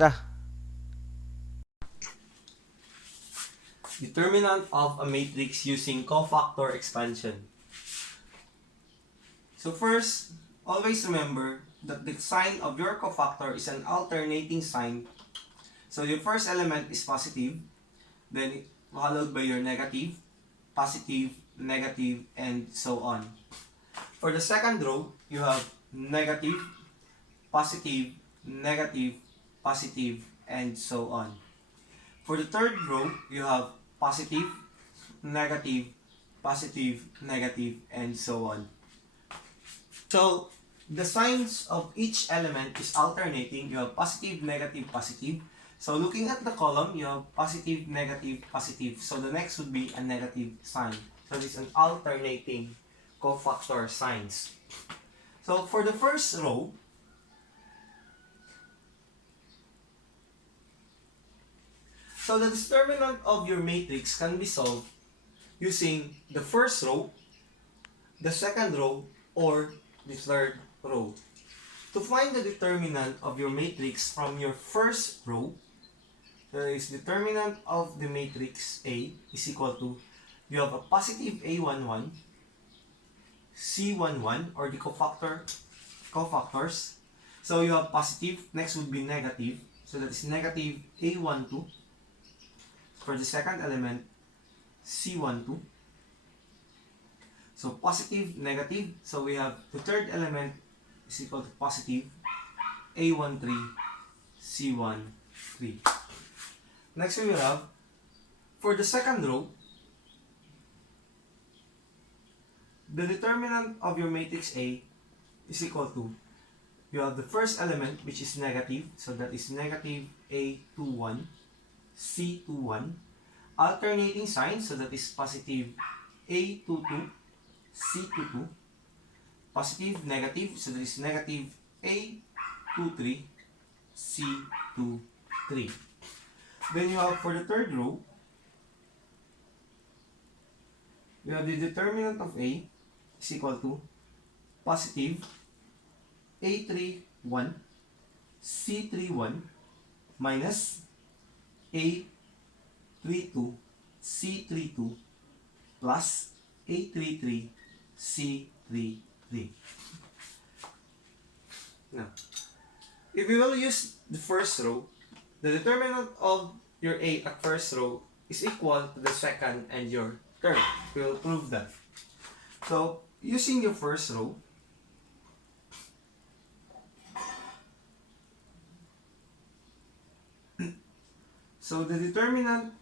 na. Determinant of a matrix using cofactor expansion. So first, always remember that the sign of your cofactor is an alternating sign. So your first element is positive, then followed by your negative, positive, negative, and so on. For the second row, you have negative, positive, negative, positive, and so on. For the third row, you have positive, negative, positive, negative, and so on. So, the signs of each element is alternating. You have positive, negative, positive. So, looking at the column, you have positive, negative, positive. So, the next would be a negative sign. So, this is an alternating cofactor signs. So, for the first row, so the determinant of your matrix can be solved using the first row, the second row, or the third row. To find the determinant of your matrix from your first row, there is determinant of the matrix A is equal to, you have a positive A11, C11, or the cofactors. So you have positive, next would be negative. So that is negative A12. For the second element, C12. So positive, negative. So we have the third element is equal to positive A13, C13. Next we will have, for the second row, the determinant of your matrix A is equal to, you have the first element which is negative. So that is negative A21, C21. Alternating sign, so that is positive A22, C22, positive, negative, so that is negative A23, C23. Then you have for the third row, you have the determinant of A is equal to positive A31, C31 minus A32, C32 plus A33, C33. Now, if we will use the first row, the determinant of your A at first row is equal to the second and your third. We will prove that. So, using your first row, so the determinant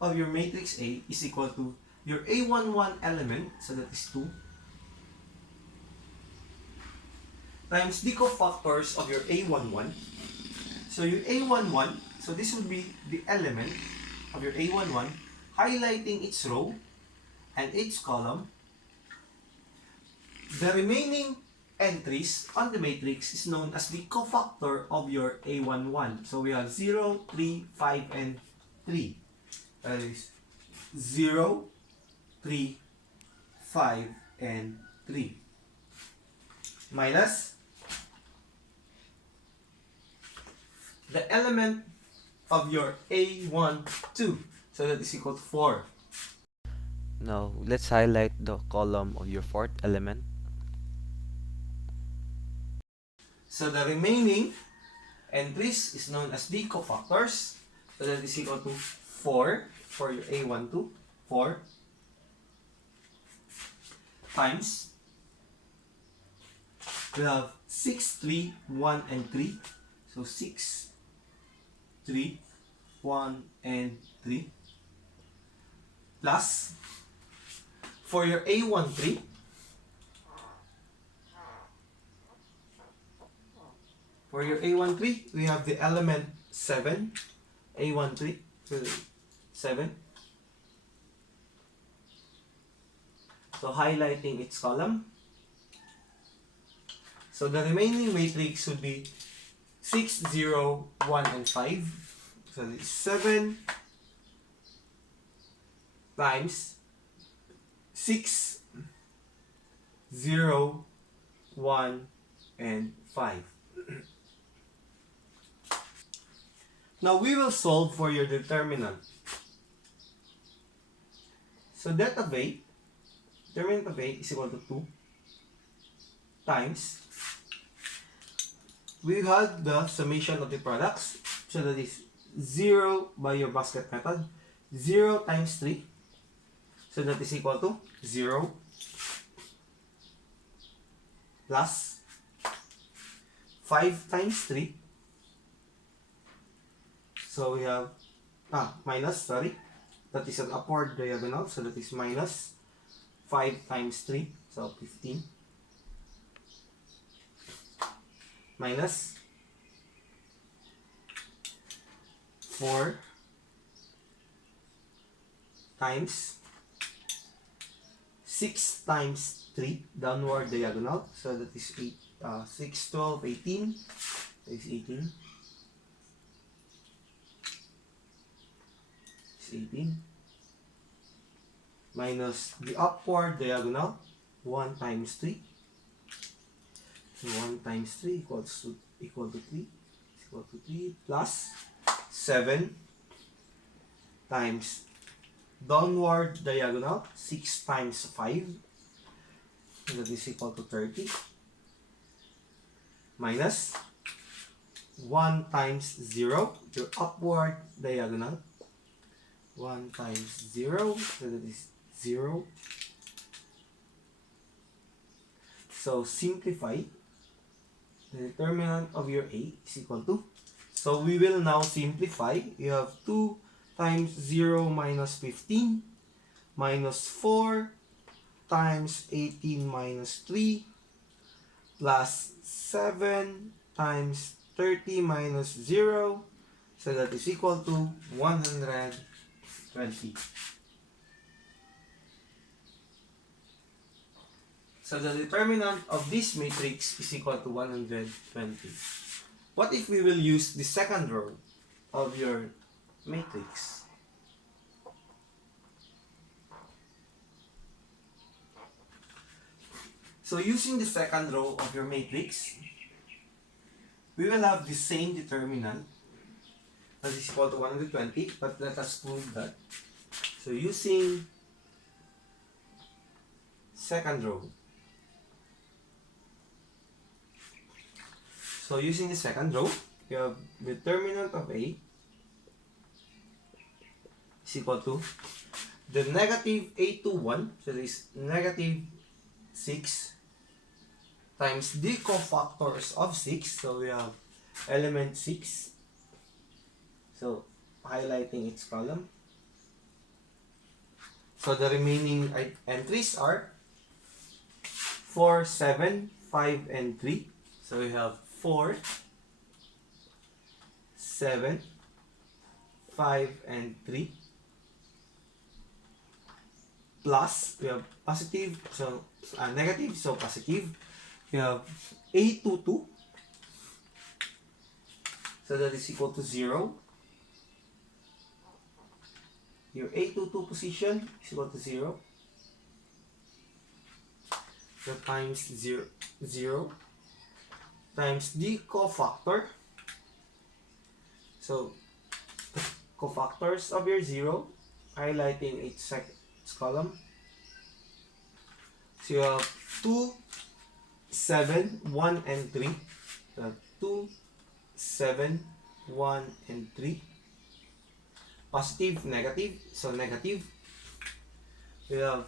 of your matrix A is equal to your A11 element, so that is 2, times the cofactors of your A11. So your A11, so this would be the element of your A11, highlighting each row and each column. The remaining entries on the matrix is known as the cofactor of your A11. So we have 0, 3, 5, and 3. That is 0, 3, 5, and 3. Minus the element of your A12. So that is equal to 4. Now, let's highlight the column of your fourth element. So the remaining entries is known as the cofactors. So that is equal to 4 for your A12. 4 times, we have 6, 3, 1, and 3. So 6, 3, 1, and 3. Plus, for your A13, we have the element 7. A13, so 7. So highlighting its column. So the remaining matrix would be 6, 0, 1, and 5. So it's 7 times 6, 0, 1, and 5. Now we will solve for your determinant. So that of A, determinant of A is equal to 2 times, we had the summation of the products, so that is 0 by your basket method, 0 times 3, so that is equal to 0 plus 5 times 3, so we have minus, sorry, that is an upward diagonal, so that is minus 5 times 3, so 15, minus 4 times 6 times 3, downward diagonal, so that is 8, 6, 12, 18, is 18, is 18, minus the upward diagonal, 1 times 3, so 1 times 3 equal to 3, is equal to 3, plus 7 times downward diagonal, 6 times 5, that is equal to 30, minus 1 times 0, your upward diagonal, 1 times 0, so that is 0. So simplify, the determinant of your A is equal to, so we will now simplify. You have 2 times 0 minus 15 minus 4 times 18 minus 3 plus 7 times 30 minus 0, so that is equal to 120. So the determinant of this matrix is equal to 120. What if we will use the second row of your matrix? So using the second row of your matrix, we will have the same determinant that is equal to 120, but let us prove that. So using second row, so using the second row, you have determinant of A is equal to the negative A21, so this negative 6 times the cofactors of 6, so we have element 6, so highlighting its column. So the remaining entries are 4, 7, 5, and 3. So we have 4, 7, 5, and 3. Plus, we have positive, so negative, so positive. We have A22, so that is equal to 0. Your A22 position is equal to 0. So times 0, 0 times the cofactor. So the cofactors of your 0, highlighting its column. So you have 2, 7, 1, and 3. So 2, 7, 1, and 3. Positive, negative, so negative. We have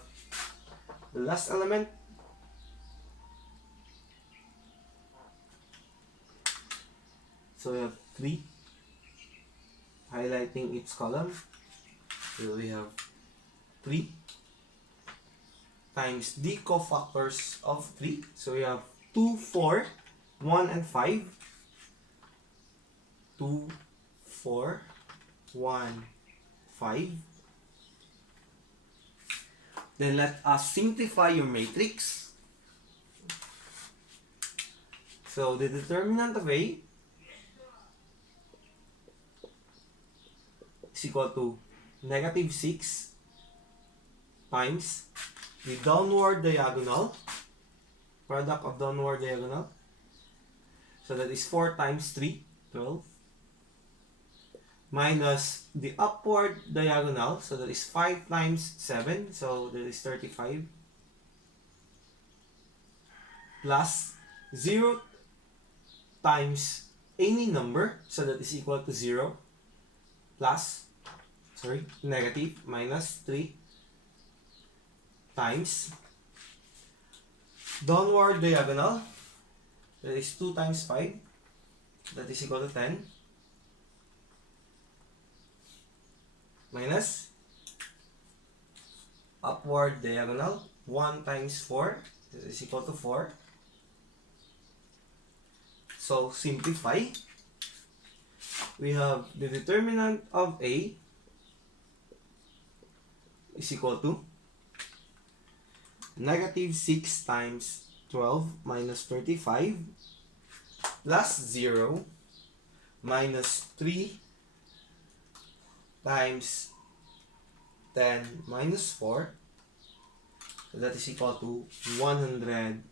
the last element. So we have 3, highlighting its column. So we have 3 times the cofactors of 3. So we have 2, 4, 1, and 5. 2, 4, 1, 5. Then let us simplify your matrix. So the determinant of A is equal to negative 6 times the downward diagonal, product of downward diagonal. So that is 4 times 3, 12. minus the upward diagonal, so that is 5 times 7, so that is 35, plus 0 times any number, so that is equal to 0, plus, negative, minus 3 times downward diagonal, that is 2 times 5, that is equal to 10, minus upward diagonal, 1 times 4, that is equal to 4. So simplify. We have the determinant of A is equal to negative 6 times 12 minus 35 plus 0 minus 3 times 10 minus 4, so that is equal to 120.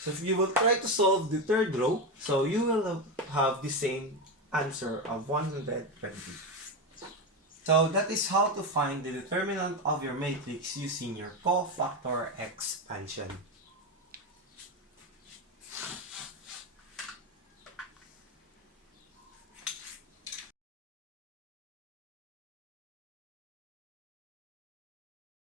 So if you will try to solve the third row, so you will have the same answer of 120. So that is how to find the determinant of your matrix using your cofactor expansion.